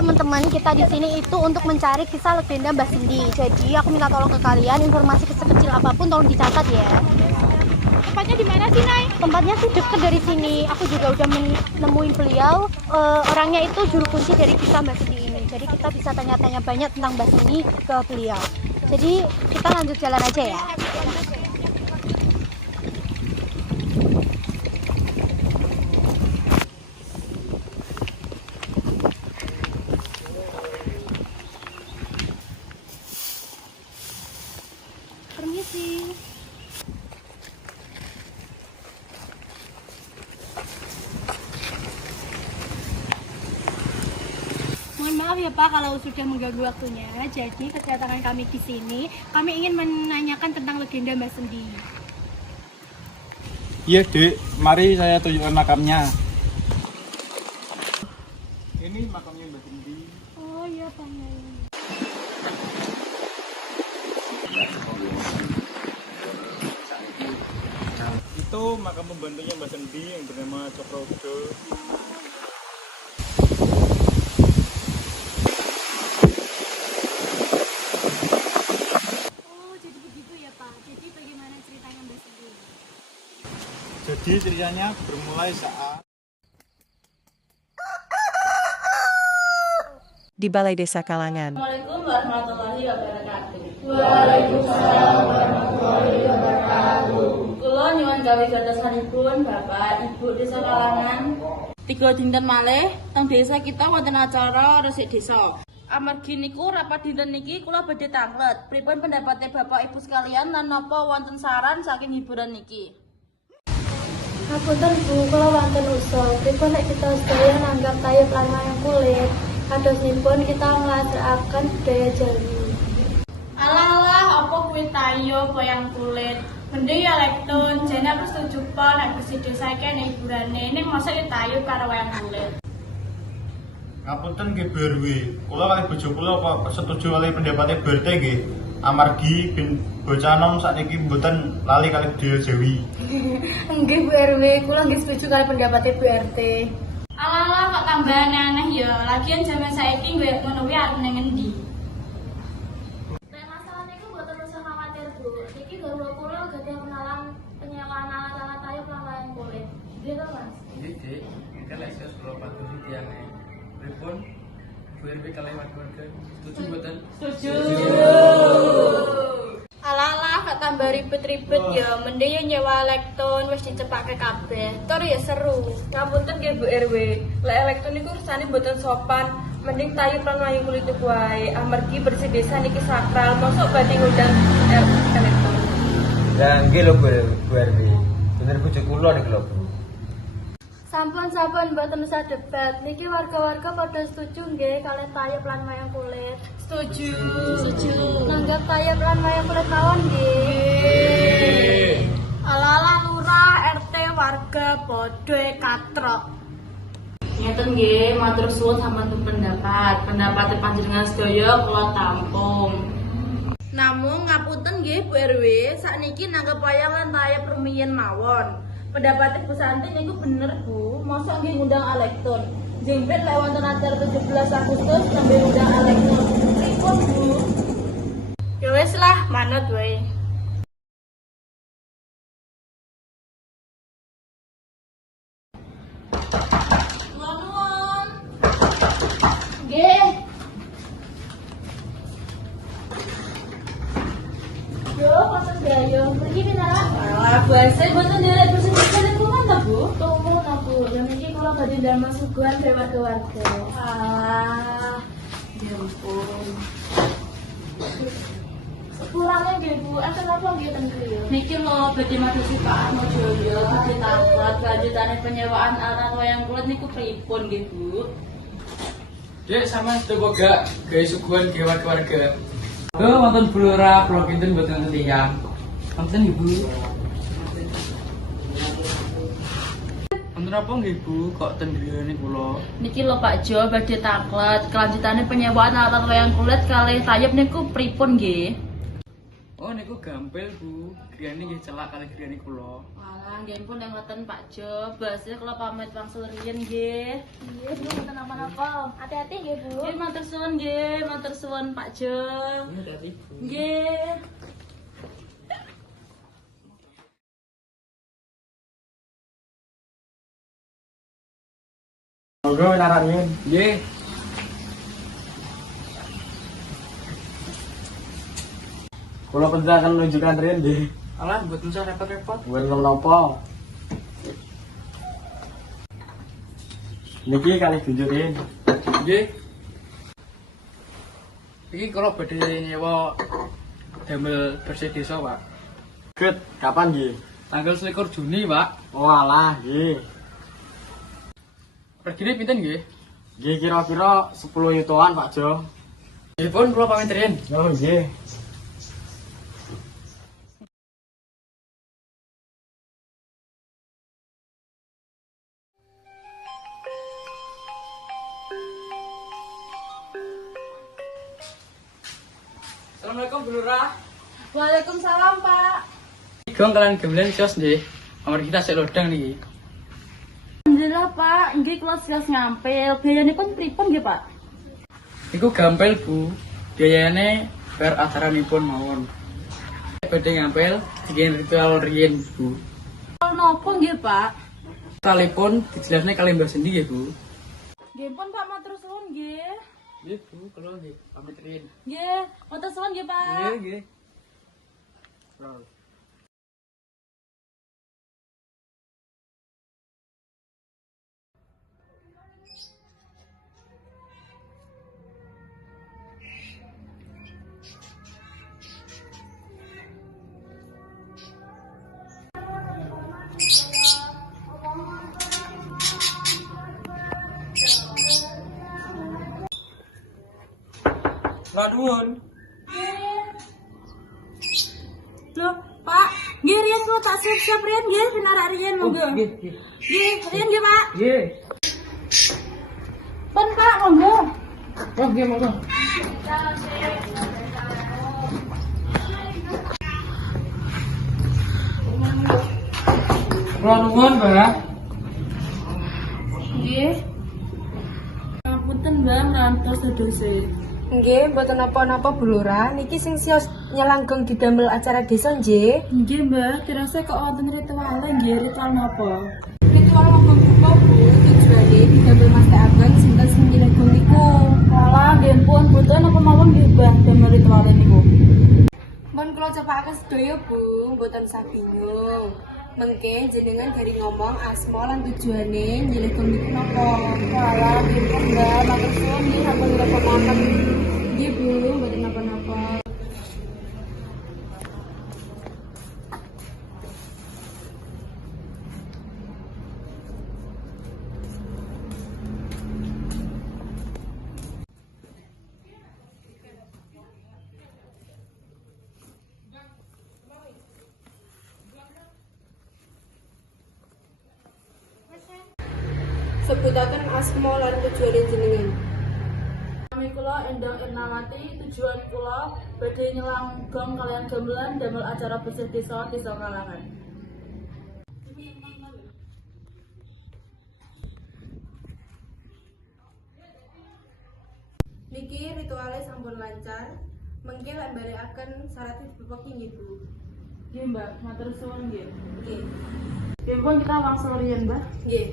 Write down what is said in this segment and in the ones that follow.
teman-teman, kita di sini itu untuk mencari kisah legenda Mbah Sendi. Jadi aku minta tolong ke kalian, informasi sekecil apapun tolong dicatat ya. Tempatnya di mana sih, Nay? Tempatnya sih deket dari sini. Aku juga udah menemuin beliau. Orangnya itu juru kunci dari kisah Mbah Sendi ini. Jadi kita bisa tanya-tanya banyak tentang Mbah Sendi ke beliau. Jadi kita lanjut jalan aja ya. Permisi. Mohon maaf ya Pak kalau sudah mengganggu waktunya. Jadi kedatangan kami di sini, kami ingin menanyakan tentang legenda Mbah Sendi. Iya Dek, mari saya tunjukkan makamnya. Ini makamnya Mbah Sendi. Oh iya Pak. Itu makam pembantunya Mbah Sendi yang bernama Cokrodo. Oh jadi begitu ya Pak. Jadi bagaimana ceritanya Mbah Sendi? Jadi ceritanya bermulai saat di Balai Desa Kalangan. Assalamualaikum warahmatullahi wabarakatuh. Waalaikumsalam warahmatullahi wabarakatuh. Kula nyuwun kawigatosipun Bapak Ibu Desa Kalangan. 3 dinten malih teng desa kita wonten acara resik desa. Amargi niku rapat dinten niki kula badhe tanglet. Pripun pendapatnya Bapak Ibu sekalian lan napa wonten saran saking hiburan niki? Ngapunten Bu, kula wonten usul. Pripun nek kita sedaya nanggap tayub lan wayang kulit, kadosipun kita nglajakaken budaya Jawi. Alah, apa kuwi tayo wayang kulit? Mending ya lektun, jane aku setuju pon nek besi desa iki nek hiburane ning mosok ya tayo karo wayang kulit. ngapunten nggih Bu RW. Kula kali bojo kula kok setuju kali pendapatnya Bu RT nggih. Amargi ben bocah nom sakniki mboten lali kali budaya Jawi. Nggih Bu RW, kula nggih setuju kali pendapatnya Bu RT. Alah, kok tambah aneh-aneh ya. Lagian jaman saiki gue ngono kuwi arep nang endi? Nek masalah niku mboten usah khawatir Bu. Niki garwa kula gadah kenalan penyewaan alat-alat tayub lan wayang kulit. Nggih to Mas? Nggih, Dik. Kita lek sing kula patuhi tiyang e. Pripun? Bu RW kalih warga setuju mboten? Setuju. Alah, kok tambah ribet-ribet ya. Mending ya nyewa elektron wis dicepake kabeh. Tur ya seru. Ngapunten nggih Bu RW, lek elektron niku rusane mboten sopan, mending tayub lan wayang kulit wae. Amargi bersih desa niki sakral, mosok badhe ngundang elektron. Lah nggih lho Bu RW. Bener bojo kula niki lho Bu. Sampun mboten usah debat. Niki warga-warga pada setuju nggih kalih tayub lan wayang kulit. Setuju. Nanggap tayub lan wayang kulit mawon nggih. Alah, lurah, RT, warga padha katrok. Ngeten nggih, matur suwun sampun pendapat. Pendapat panjenengan sedaya kula tampung. Namun ngapunten nggih Bu RW, sakniki nanggap wayang lan tayub rumiyin mawon. Pendapat Bu Santi niku bener Bu, mosok nggih ngundang elektron. Jembet lek wonten acara 17 Agustus nembe ngundang elektron. Pripun Bu? Ya wis lah, manut wae. Nuwun. Nggih. Yo, kosen gayo. Pergi pindah. Alah, bahasa mboten ndelek bersih-bersih lingkungan ta, Bu? Tunggu ta Bu, yang ini kalau badhe ndamel suguhan dari warga-warga. Ah, ya ampun. Sepurane nggih Bu, enten apa nggih ten griya? Niki lho badhe madosi Pak Atmojoyo, badhe taklet lanjutane penyewaan alat wayang kulit niku pripun nggih, Bu? Dek sama sedaya gak gawe suguhan gawe warga-warga. Oh, wonten blora kula kinten mboten tiyang. Wonten Ibu. Wonten apa nggih Bu kok ten griyane kula? Niki lho Pak Jo badhe taklet kelanjutane penyewaan alat wayang kulit kalih tayub niku pripun nggih? Oh niku gampil Bu. Griyane nggih celak kali griyane kula. Walah, nggih pun yang ngeten Pak Jo. Basih kula pamit wangsul riyin nggih. Nggih, Bu, mboten napa-napa. Hati-hati nggih, Bu. Nggih, matur suwun Pak Jo. Hati-hati Bu. Nggih. Monggo naranin. Nggih. Kula penting akan menunjukkan Rin nggih. Alah mboten usah repot-repot. Bukan napa. Niki kali tunjukin. Nggih. Iki kalau badhe nyewa damel bersih desa, Pak. Gut, kapan nggih? Tanggal 21 Juni, Pak. Oh alah nggih. Regine pinten nggih? Nggih kira-kira 10 yutoan Pak Jo. Nggih pun kula pamit riyin. Oh nggih. Assalamualaikum Bu Lurah. Waalaikumsalam, Pak. Gong kalian gamelan sios nggih. Amar kita sik lodang niki. Alhamdulillah, Pak. Nggih kula sias ngampil. Biayanipun pripun nggih, Pak? Iku gampil Bu. Biayane bar acaranipun mawon. Badhe ngampil bikin ritual riyin Bu. Kula napa nggih, Pak? Talipun dijelasne kali Mbah Sendi nggih Bu. Nggih pun Pak, matur suwun nggih. Nggih Bu, kula nggih pamit riyin. Nggih, matur suwun nggih, Pak. Nggih. Nuwun. Loh, Pak. Nggih riyen kula tak siap-siap riyen nggih, pinarak riyen monggo. Nggih. Nggih, riyen nggih, Pak. Nggih. Pun Pak, monggo. Oh, nggih monggo. Kula nuwun, Mbak. Nggih. Ngapunten, Mbak, ngantos sedose. Nggih, mboten napa-napa Bu Lurah. Niki sing sios nyelanggeng didamel acara desa nggih. Nggih, Mbak, dirasa kok wonten ritual nggih, ritual napa? Ritual ngomong buka Bu, tujuane didamel Mas Teh Abang sinten sing nyelanggeng niku. Walah, nggih pun boten napa mawon nggih, Mbah, damel ritual niku. Mun kula cepakaken sedaya Bu, mboten usah bingung. Mengke jenengan dari ngomong asma lan tujuane nyelanggeng niku napa. Walah, nggih pun, Mbak, matur suwun nggih sampun ngrepot-repot. Nggih Bu, mboten napa-napa. Sebutaken asma lan tujuane jenengan. Nami kula Endang Ernawati, tujuan kula badhe nyelanggong kalian gamelan damel acara bersih desa Desa Kalangan. Niki ritualnya sampun lancar. Mengke lek mbalekaken syarat dipepeki nggih Bu. Nggih, Mbak, matur suwun nggih. Nggih. Nggih pun kita wangsul riyen, Mbah. Nggih.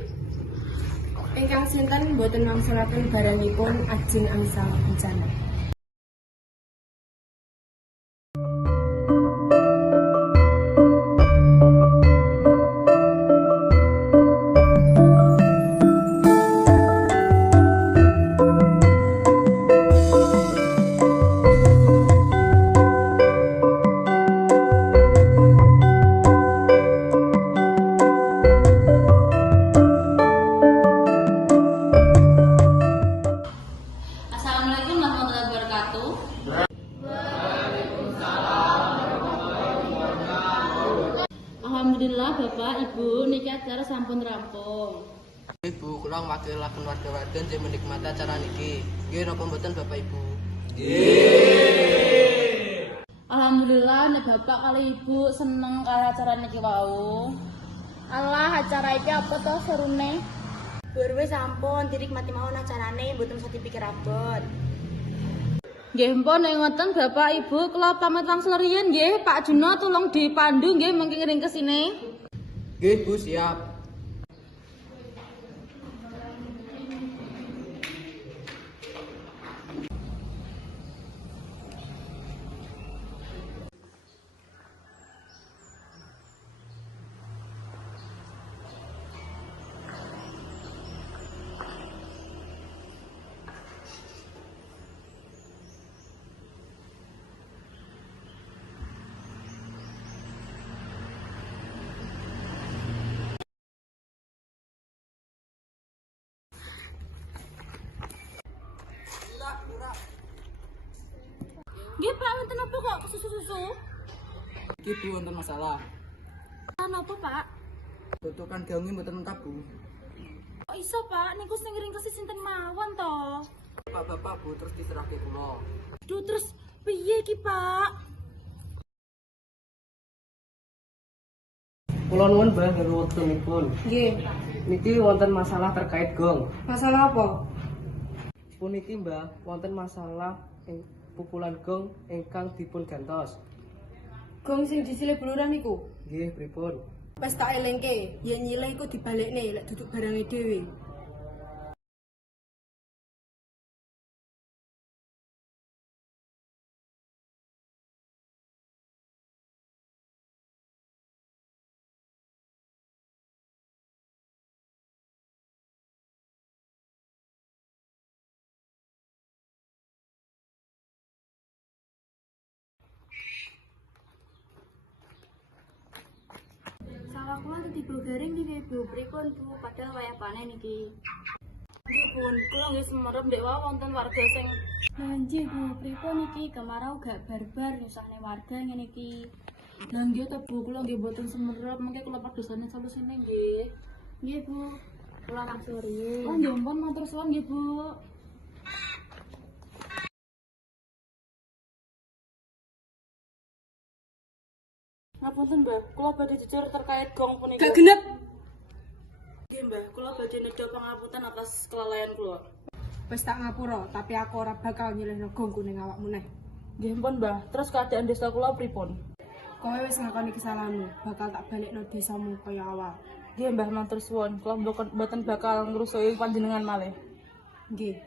Ingkang sinten boten mangsulaken barangipun ajeng angsal bencana. Assalamualaikum warahmatullahi wabarakatuh. Alhamdulillah Bapak Ibu niki acara sampun rampung. Ibu, kula ngwakilaken warga-warga sing menikmati acara niki. Nggih napa mboten Bapak Ibu? Alhamdulillah nek bapak kali ibu seneng karo acara niki wau. Allah, acara iki apa to serune? Berwe sampun dirikmati mawon acarane mboten usah dipikir abot. Nggih mpun nek ngoten Bapak Ibu kula pamit langsung riyin nggih Pak Juno tolong dipandu nggih mengki ngiring kesini. Nggih Bu, siap. Nggih Pak, wonten apa kok susu-susu? Iki Bu wonten masalah. Napa Pak? Tutukan gaungin mboten lengkap Bu. Kok iso Pak? Niku sing ngiring kesini sinten mawon to? Bapak Bu terus diserahke kula. Duh terus piye iki Pak? Kula nuwun Mbah ngelu wektunipun. Nggih. Niki wonten masalah terkait gong. Masalah apa? Puniki Mbah wonten masalah pukulan gong ingkang dipun gantos. Gong sing disilih buluran niku. Nggih, pripun? Wes tak elingke, yen nyilih iku dibalekne lek duduk barange dhewe. Sawah kula tiba garing niki Bu, pripun Bu? Padahal wayah panen iki. Nggih pun, kula nggih semerep ndek wae wonten warga sing Lanjut Bu, pripun iki kemarau gak barbar nyusahne warga ngene iki. Lah nggih to Bu, kula nggih boten semerep, mengke kula padosane solusine nggih. Nggih Bu, kula langsung riyin. Oh nggih ampun matur suwun nggih Bu. Ngapunten Mbah, kula badhe jujur terkait gong punika. Gak genep. Nggih Mbah, kula badhe nedha pangapunten atas kelalaian kula. Wes tak ngapura, tapi aku ora bakal nyilihno gongku ning awakmu neh. Nggih ampun Mbah, terus keadaan desa kula pripun? Kowe wis ngakoni kesalahanmu, bakal tak balekno desamu kaya awal. Nggih Mbah, matur suwun. Kula mboten bakal ngrusui panjenengan malih. Nggih.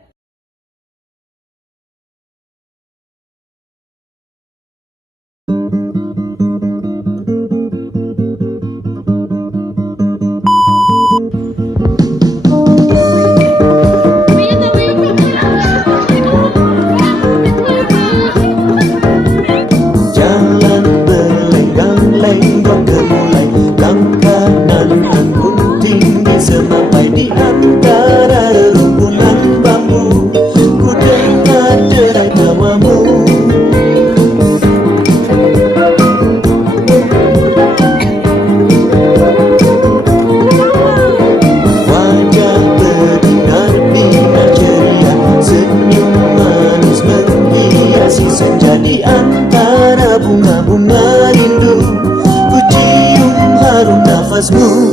Jalan berlenggak-lenggok gemulai, langkah nan gunting sampai di antara rumpunan bambu. Ku dengar derai tawamu, wajah berbinar-binar ceria, senyum manis menghiasi senja di antara bunga-bunga rindu. Ku cium harum nafasmu.